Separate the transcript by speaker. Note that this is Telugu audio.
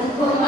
Speaker 1: కుంకుమ